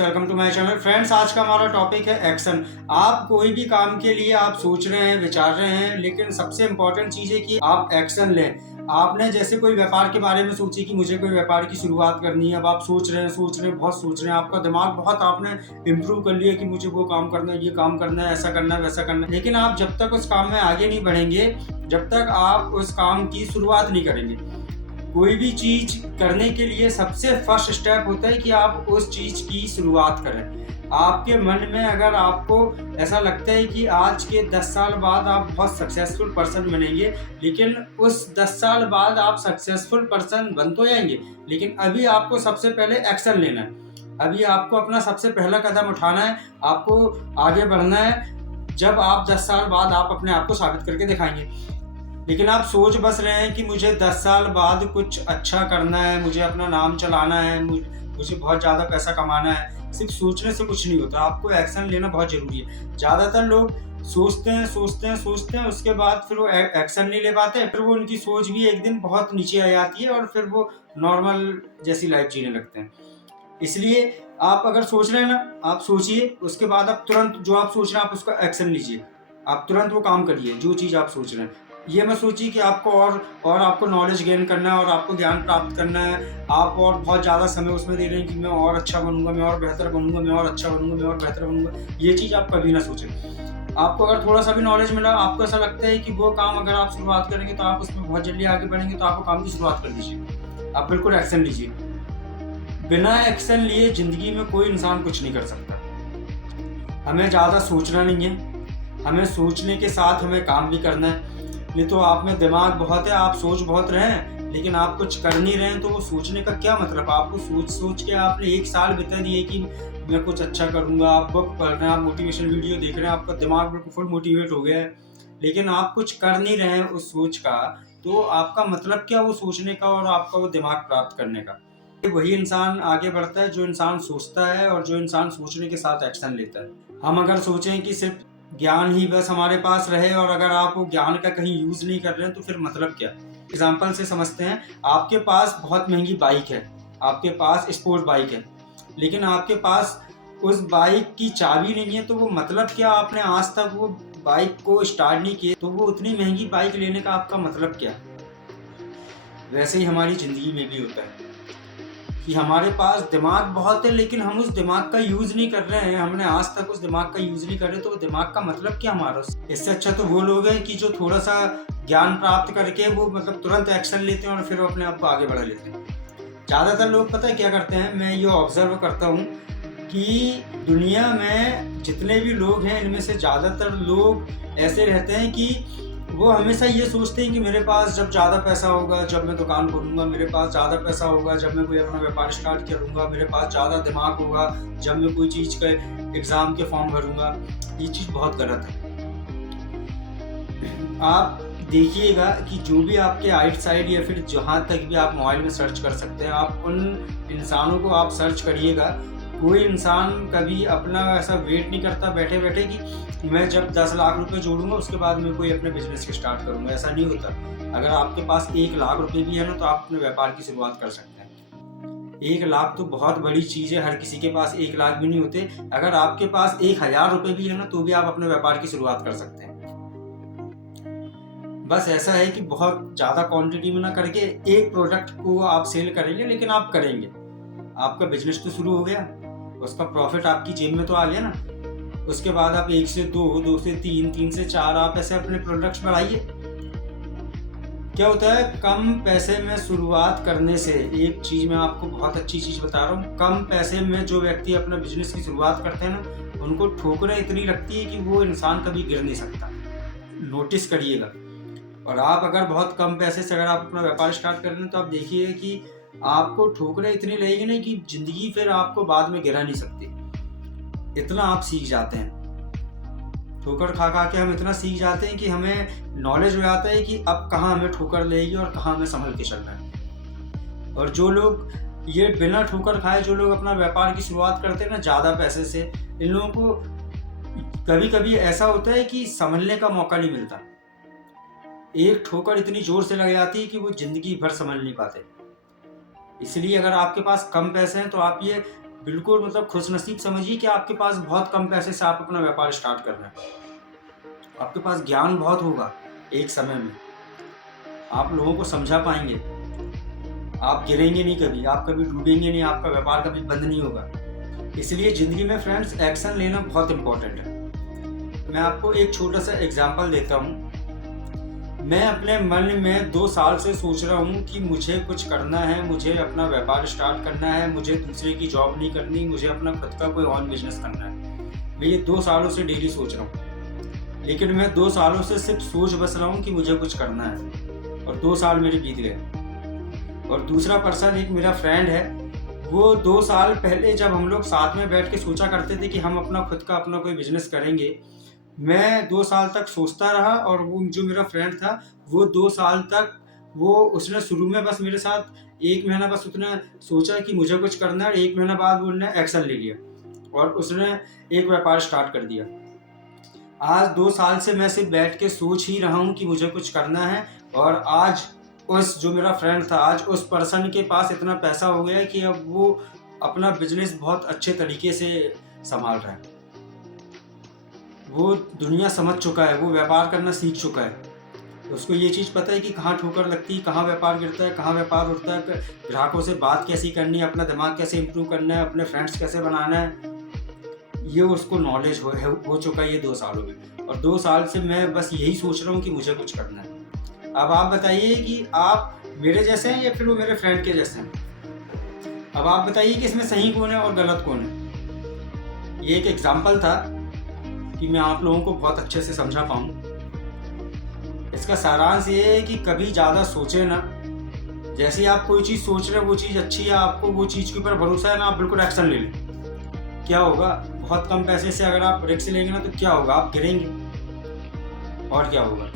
Viewers, welcome to my channel. Friends, आज का हमारा टॉपिक है एक्शन। आप कोई भी काम के लिए आप सोच रहे हैं, विचार रहे हैं, लेकिन सबसे इम्पोर्टेंट चीज़ है कि आप एक्शन लें। आपने जैसे कोई व्यापार के बारे में सोची कि मुझे कोई व्यापार की शुरुआत करनी है। अब आप सोच रहे हैं, बहुत सोच रहे हैं, आपका दिमाग बहुत आपने इम्प्रूव कर लिया कि मुझे वो काम करना है, ये काम करना है, ऐसा करना है, वैसा करना है। लेकिन आप जब तक उस काम में आगे नहीं बढ़ेंगे, जब तक आप उस काम की शुरुआत नहीं करेंगे। कोई भी चीज करने के लिए सबसे फर्स्ट स्टेप होता है कि आप उस चीज की शुरुआत करें। आपके मन में अगर आपको ऐसा लगता है कि आज के 10 साल बाद आप बहुत सक्सेसफुल पर्सन बनेंगे, लेकिन उस 10 साल बाद आप सक्सेसफुल पर्सन बन तो जाएंगे, लेकिन अभी आपको सबसे पहले एक्शन लेना है। अभी आपको अपना सबसे पहला कदम उठाना है, आपको आगे बढ़ना है। जब आप 10 साल बाद आप अपने आप को साबित करके दिखाएंगे। लेकिन आप सोच बस रहे हैं कि मुझे 10 साल बाद कुछ अच्छा करना है, मुझे अपना नाम चलाना है, मुझे बहुत ज़्यादा पैसा कमाना है। सिर्फ सोचने से कुछ नहीं होता, आपको एक्शन लेना बहुत ज़रूरी है। ज़्यादातर लोग सोचते हैं, उसके बाद फिर वो एक्शन नहीं ले पाते, फिर वो उनकी सोच भी एक दिन बहुत नीचे आ जाती है और फिर वो नॉर्मल जैसी लाइफ जीने लगते हैं। इसलिए आप अगर सोच रहे हैं ना, आप सोचिए, उसके बाद आप तुरंत जो आप सोच रहे हैं आप उसका एक्शन लीजिए। आप तुरंत वो काम करिए जो चीज़ आप सोच रहे हैं। ये मत सोचिए कि आपको और आपको नॉलेज गेन करना है और आपको ज्ञान प्राप्त करना है। आप और बहुत ज़्यादा समय उसमें दे रहे हैं कि मैं और अच्छा बनूँगा, मैं और बेहतर बनूँगा, मैं और अच्छा बनूँगा, मैं और बेहतर बनूँगा। ये चीज़ आप कभी ना सोचें। आपको अगर थोड़ा-सा भी नॉलेज मिला, आपको ऐसा लगता है कि वो काम अगर आप शुरुआत करेंगे तो आप उसमें बहुत जल्दी आगे बढ़ेंगे, तो आप वो काम की शुरुआत कर दीजिए। आप बिल्कुल एक्शन लीजिए। बिना एक्शन लिए ज़िंदगी में कोई इंसान कुछ नहीं कर सकता। हमें ज़्यादा सोचना नहीं है, हमें सोचने के साथ हमें काम भी करना है। नहीं तो आप में दिमाग बहुत है, आप सोच बहुत रहे हैं, लेकिन आप कुछ कर नहीं रहे हैं, तो वो सोचने का क्या मतलब? आपको सोच-सोच के आपने 1 साल बिता दिए कि मैं कुछ अच्छा करूँगा, आप बुक पढ़ रहे हैं, आप मोटिवेशनल वीडियो देख रहे हैं, आपका दिमाग बिल्कुल फुल मोटिवेट हो गया है, लेकिन आप कुछ कर नहीं रहे हैं उस सोच का, तो आपका मतलब क्या वो सोचने का और आपका वो दिमाग प्राप्त करने का? वही इंसान आगे बढ़ता है जो इंसान सोचता है और जो इंसान सोचने के साथ एक्शन लेता है। हम अगर सोचें कि सिर्फ ज्ञान ही बस हमारे पास रहे और अगर आप वो ज्ञान का कहीं यूज़ नहीं कर रहे हैं तो फिर मतलब क्या? एग्ज़ाम्पल से समझते हैं, आपके पास बहुत महँगी बाइक है, आपके पास स्पोर्ट बाइक है, लेकिन आपके पास उस बाइक की चाबी नहीं है, तो वो मतलब क्या? आपने आज तक वो बाइक को स्टार्ट नहीं किया, तो वो उतनी महँगी बाइक लेने का आपका मतलब क्या? वैसे ही हमारी ज़िंदगी में भी होता है कि हमारे पास दिमाग बहुत है, लेकिन हम उस दिमाग का यूज़ नहीं कर रहे हैं, हमने आज तक उस दिमाग का यूज़ नहीं कर रहे, तो वो दिमाग का मतलब क्या हमारा? इससे अच्छा तो वो लोग हैं कि जो थोड़ा-सा ज्ञान प्राप्त करके वो मतलब तुरंत एक्शन लेते हैं और फिर वो अपने आप को आगे बढ़ा लेते हैं। ज़्यादातर लोग पता है क्या करते हैं? मैं ये ऑब्ज़र्व करता हूँ कि दुनिया में जितने भी लोग हैं, इनमें से ज़्यादातर लोग ऐसे रहते हैं कि वो हमेशा ये सोचते हैं कि मेरे पास जब ज़्यादा पैसा होगा, जब मैं दुकान खोलूँगा, मेरे पास ज़्यादा पैसा होगा, जब मैं कोई अपना व्यापार स्टार्ट करूँगा, मेरे पास ज़्यादा दिमाग होगा, जब मैं कोई चीज़ के एग्ज़ाम के फॉर्म भरूँगा। ये चीज़ बहुत गलत है। आप देखिएगा कि जो भी आपके आइट साइड या फिर जहाँ तक भी आप मोबाइल में सर्च कर सकते हैं, आप उन इंसानों को आप सर्च करिएगा। कोई इंसान कभी अपना ऐसा वेट नहीं करता बैठे-बैठे कि मैं जब 10 लाख रुपए जोड़ूँगा उसके बाद मैं कोई अपने बिज़नेस की स्टार्ट करूँगा, ऐसा नहीं होता। अगर आपके पास 1 लाख रुपए भी है ना, तो आप अपने व्यापार की शुरुआत कर सकते हैं। 1 लाख तो बहुत बड़ी चीज़ है, हर किसी के पास 1 लाख भी नहीं होते। अगर आपके पास 1000 रुपए भी है ना, तो भी आप अपने व्यापार की शुरुआत कर सकते हैं। बस ऐसा है कि बहुत ज़्यादा क्वांटिटी में ना करके एक प्रोडक्ट को आप सेल करेंगे, लेकिन आप करेंगे। आपका बिज़नेस तो शुरू हो गया, उसका प्रॉफ़िट आपकी जेब में तो आ गया ना। उसके बाद आप 1 से 2, 2 से 3, 3 से 4 आप ऐसे अपने प्रोडक्ट्स बढ़ाइए। क्या होता है, कम पैसे में शुरुआत करने से, एक चीज़ मैं आपको बहुत अच्छी चीज़ बता रहा हूँ, कम पैसे में जो व्यक्ति अपना बिज़नेस की शुरुआत करते हैं ना, उनको ठोकरें इतनी लगती है कि वो इंसान कभी गिर नहीं सकता। नोटिस करिएगा। और आप अगर बहुत कम पैसे से अगर आप अपना व्यापार स्टार्ट कर रहे हैं, तो आप देखिए कि आपको ठोकरें इतनी लगेगी ना कि ज़िंदगी फिर आपको बाद में गिरा नहीं सकती। इतना आप सीख जाते हैं। ठोकर खा-खा के हम इतना सीख जाते हैं कि हमें नॉलेज हो जाता है कि अब कहाँ हमें ठोकर लगेगी और कहाँ हमें सँभल के चलना है। और जो लोग ये बिना ठोकर खाए जो लोग अपना व्यापार की शुरुआत करते हैं ना ज़्यादा पैसे से, इन लोगों को कभी-कभी ऐसा होता है कि सँभलने का मौका नहीं मिलता। एक ठोकर इतनी ज़ोर से लग जाती है कि वो ज़िंदगी भर सँभल नहीं पाते। इसलिए अगर आपके पास कम पैसे हैं तो आप ये बिल्कुल मतलब खुशनसीब समझिए कि आपके पास बहुत कम पैसे से आप अपना व्यापार स्टार्ट कर रहे हैं। आपके पास ज्ञान बहुत होगा एक समय में, आप लोगों को समझा पाएँगे, आप गिरेंगे नहीं कभी, आप कभी डूबेंगे नहीं, आपका व्यापार कभी बंद नहीं होगा। इसलिए ज़िंदगी में फ्रेंड्स एक्शन लेना बहुत इम्पोर्टेंट है। मैं आपको एक छोटा-सा एग्ज़ाम्पल देता हूँ। मैं अपने मन में 2 साल से सोच रहा हूँ कि मुझे कुछ करना है, मुझे अपना व्यापार स्टार्ट करना है, मुझे दूसरे की जॉब नहीं करनी, मुझे अपना खुद का कोई और बिज़नेस करना है। मैं ये 2 सालों से डेली सोच रहा हूँ। लेकिन मैं 2 सालों से सिर्फ़ सोच बस रहा हूँ कि मुझे कुछ करना है और 2 साल मेरे बीत गए। और दूसरा पर्सन एक मेरा फ्रेंड है, वो 2 साल पहले जब हम लोग साथ में बैठ के सोचा करते थे कि हम अपना खुद का अपना कोई बिज़नेस करेंगे, मैं 2 साल तक सोचता रहा और वो जो मेरा फ्रेंड था, वो 2 साल तक वो उसने शुरू में बस मेरे साथ 1 महीना बस उसने सोचा कि मुझे कुछ करना है और 1 महीना बाद उसने एक्शन ले लिया और उसने एक व्यापार स्टार्ट कर दिया। आज 2 साल से मैं सिर्फ़ बैठ के सोच ही रहा हूँ कि मुझे कुछ करना है और आज उस जो मेरा फ्रेंड था, आज उस पर्सन के पास इतना पैसा हो गया है कि अब वो अपना बिज़नेस बहुत अच्छे तरीके से सँभाल रहा है। वो दुनिया समझ चुका है, वो व्यापार करना सीख चुका है। तो उसको ये चीज़ पता है कि कहाँ ठोकर लगती है, कहाँ व्यापार गिरता है, कहाँ व्यापार उठता है, ग्राहकों से बात कैसी करनी है, अपना दिमाग कैसे इम्प्रूव करना है, अपने फ्रेंड्स कैसे बनाना है। ये उसको नॉलेज हो चुका है ये 2 सालों में और 2 साल से मैं बस यही सोच रहा हूँ कि मुझे कुछ करना है। अब आप बताइए कि आप मेरे जैसे हैं या फिर वो मेरे फ्रेंड के जैसे हैं? अब आप बताइए कि इसमें सही कौन है और गलत कौन है? ये एक एग्ज़ाम्पल था कि मैं आप लोगों को बहुत अच्छे से समझा पाऊँ। इसका सारांश ये है कि कभी ज़्यादा सोचें ना। जैसे ही आप कोई चीज़ सोच रहे हैं वो चीज़ अच्छी है, आपको वो चीज़ के ऊपर भरोसा है ना, आप बिल्कुल एक्शन ले लें। क्या होगा? बहुत कम पैसे से अगर आप रिस्क लेंगे ना तो क्या होगा? आप गिरेंगे और क्या होगा?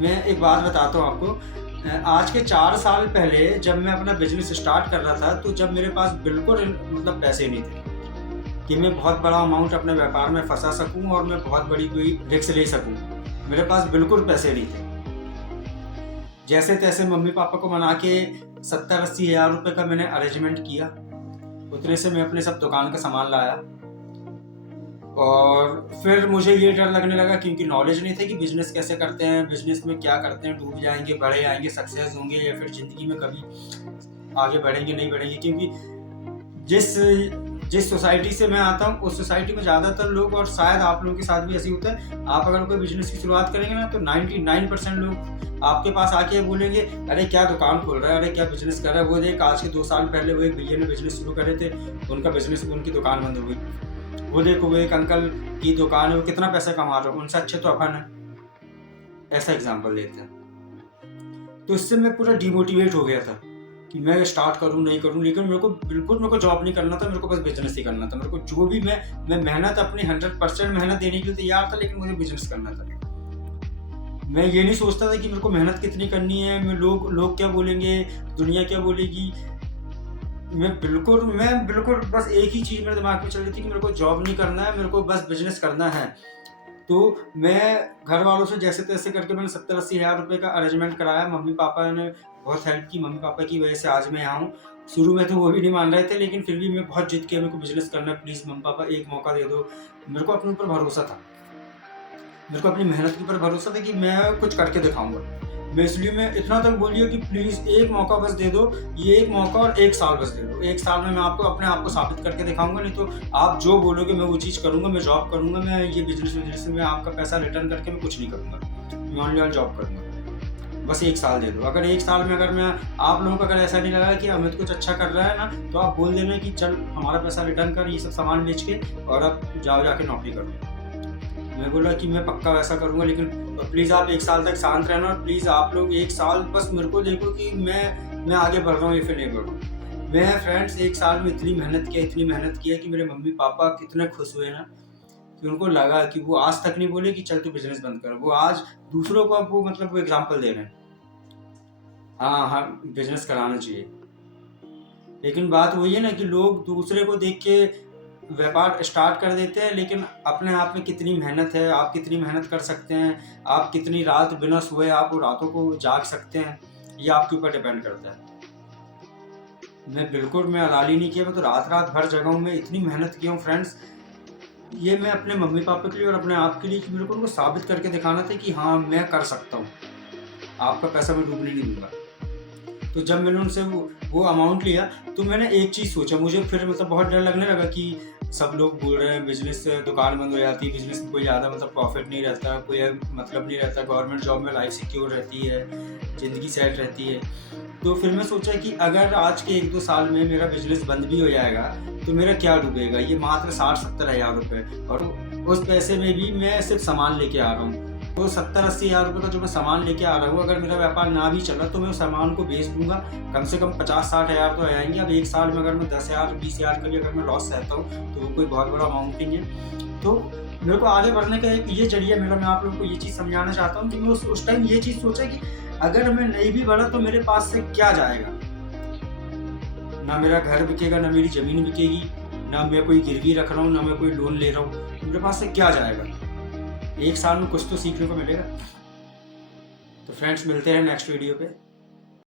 मैं एक बात बताता हूँ आपको। आज के 4 साल पहले जब मैं अपना बिज़नेस स्टार्ट कर रहा था, तो जब मेरे पास बिल्कुल मतलब पैसे नहीं थे कि मैं बहुत बड़ा अमाउंट अपने व्यापार में फँसा सकूँ और मैं बहुत बड़ी कोई रिस्क ले सकूँ। मेरे पास बिल्कुल पैसे नहीं थे। जैसे-तैसे मम्मी-पापा को मना के 70-80 हज़ार रुपए का मैंने अरेंजमेंट किया। उतने से मैं अपने सब दुकान का सामान लाया और फिर मुझे ये डर लगने लगा क्योंकि नॉलेज नहीं थी कि बिज़नेस कैसे करते हैं, बिज़नेस में क्या करते हैं, डूब जाएँगे, बड़े आएँगे, सक्सेस होंगे या फिर ज़िंदगी में कभी आगे बढ़ेंगे, नहीं बढ़ेंगे क्योंकि जिस जिस सोसाइटी से मैं आता हूँ, उस सोसाइटी में ज़्यादातर लोग और शायद आप लोगों के साथ भी ऐसे ही होता है, आप अगर कोई बिज़नेस की शुरुआत करेंगे ना तो 99% लोग आपके पास आके बोलेंगे, "अरे क्या दुकान खोल रहा है? अरे क्या बिज़नेस कर रहा है? वो देख आज के 2 साल पहले वो एक भैया ने बिज़नेस शुरू करे थे, उनका बिज़नेस उनकी दुकान बंद हो गई। वो देखो वो एक अंकल की दुकान है, वो कितना पैसा कमा रहे हो, उनसे अच्छे तो अपन है।" ऐसा एग्ज़ाम्पल देते हैं। तो इससे मैं पूरा डिमोटिवेट हो गया था कि मैं स्टार्ट करूँ, नहीं करूँ, लेकिन मेरे को जॉब नहीं करना था, मेरे को बस बिज़नेस ही करना था। मेरे को जो भी मैं मेहनत अपनी 100% मेहनत देने के लिए तैयार था, लेकिन मुझे बिज़नेस करना था। मैं ये नहीं सोचता था कि मेरे को मेहनत कितनी करनी है, मैं लोग क्या बोलेंगे, दुनिया क्या बोलेगी। मैं बिल्कुल बस एक ही चीज़ मेरे दिमाग में चल रही थी कि मेरे को जॉब नहीं करना है, मेरे को बस बिज़नेस करना है। तो मैं घर वालों से जैसे-तैसे करके मैंने 70-80 हज़ार रुपए का अरेंजमेंट कराया। मम्मी-पापा ने बहुत हेल्प की, मम्मी-पापा की वजह से आज मैं यहाँ हूँ। शुरू में तो वो भी नहीं मान रहे थे, लेकिन फिर भी मैं बहुत ज़िद किया, मेरे को बिज़नेस करना है, प्लीज़ मम्मी-पापा एक मौका दे दो। मेरे को अपने ऊपर भरोसा था। मेरे को अपनी मेहनत के ऊपर भरोसा था कि मैं कुछ करके दिखाऊँगा। मैं इतना तक बोलिए कि प्लीज़ एक मौका बस दे दो, ये एक मौका और 1 साल बस दे दो। 1 साल में मैं आपको अपने आप को साबित करके दिखाऊँगा, नहीं तो आप जो बोलोगे मैं वो चीज़ करूँगा, मैं जॉब करूँगा, मैं ये बिज़नेस में आपका पैसा रिटर्न करके मैं कुछ नहीं करूँगा। मैं ओनली ऑन जॉब करूँगा। बस 1 साल दे दो। अगर 1 साल में अगर मैं आप लोगों को अगर ऐसा नहीं लगा कि अमित कुछ अच्छा कर रहा है ना, तो आप बोल देना कि चल हमारा पैसा रिटर्न कर ये सब सामान बेच के और अब जाओ जाके नौकरी करो। मैं बोला कि मैं पक्का वैसा करूँगा, लेकिन प्लीज़ आप 1 साल तक शांत रहना और प्लीज़ आप लोग 1 साल बस मेरे को देखो कि मैं आगे बढ़ रहा हूँ या फिर नहीं बढ़ रहा हूँ। मैं फ्रेंड्स 1 साल में इतनी मेहनत किया कि मेरे मम्मी-पापा कितने खुश हुए ना, कि उनको लगा कि वो आज तक नहीं बोले कि चल तू बिज़नेस बंद कर। वो आज दूसरों को अब वो मतलब वो एग्ज़ाम्पल दे रहे हैं। हाँ, हाँ, बिज़नेस कराना चाहिए। लेकिन बात वही है ना कि लोग दूसरे को देख के व्यापार स्टार्ट कर देते हैं, लेकिन अपने आप में कितनी मेहनत है, आप कितनी मेहनत कर सकते हैं, आप कितनी रात बिना सोए आप वो रातों को जाग सकते हैं, ये आपके ऊपर डिपेंड करता है। मैं हलाल ही नहीं किया, मैं तो रात रात भर जगा हूँ, मैं इतनी मेहनत किया हूँ फ्रेंड्स। ये मैं अपने मम्मी पापा के लिए और अपने आप के लिए, कि मेरे को उनको साबित करके दिखाना था कि हाँ मैं कर सकता हूँ, आपका पैसा मैं डूबने नहीं दूंगा। तो जब मैंने उनसे वो अमाउंट लिया, तो मैंने एक चीज़ सोचा, मुझे फिर मतलब बहुत डर लगने लगा कि सब लोग बोल रहे हैं बिजनेस से दुकान बंद हो जाती है, बिजनेस में कोई ज़्यादा मतलब प्रॉफिट नहीं रहता, कोई मतलब नहीं रहता, गवर्नमेंट जॉब में लाइफ सिक्योर रहती है, ज़िंदगी सेट रहती है। तो फिर मैं सोचा कि अगर आज के 1-2 साल में मेरा बिजनेस बंद भी हो जाएगा, तो मेरा क्या डूबेगा, ये मात्र 60-70 हज़ार रुपये, और उस पैसे में भी मैं सिर्फ सामान लेके आ रहा हूँ। तो 70-80 हज़ार रुपये का जो मैं सामान लेके आ रहा हूँ, अगर मेरा व्यापार ना भी चला तो मैं उस सामान को बेच दूंगा, कम से कम 50-60 हज़ार तो आएंगे। अब एक साल में अगर मैं 10,000-20,000 का भी अगर मैं लॉस सहता हूँ, तो वो कोई बहुत बड़ा अमाउंट नहीं है। तो मेरे को आगे बढ़ने का एक ये जरिया मिला। मैं आप लोगों को ये चीज़ समझाना चाहता हूँ कि मैं उस टाइम ये चीज़ सोचा कि अगर मैं नहीं भी बढ़ा तो मेरे पास से क्या जाएगा, ना मेरा घर बिकेगा, ना मेरी ज़मीन बिकेगी, ना मैं कोई गिरवी रख रहा हूँ, ना मैं कोई लोन ले रहा हूँ, तो मेरे पास से क्या जाएगा। एक साल में कुछ तो सीखने को मिलेगा। तो फ्रेंड्स, मिलते हैं नेक्स्ट वीडियो पे।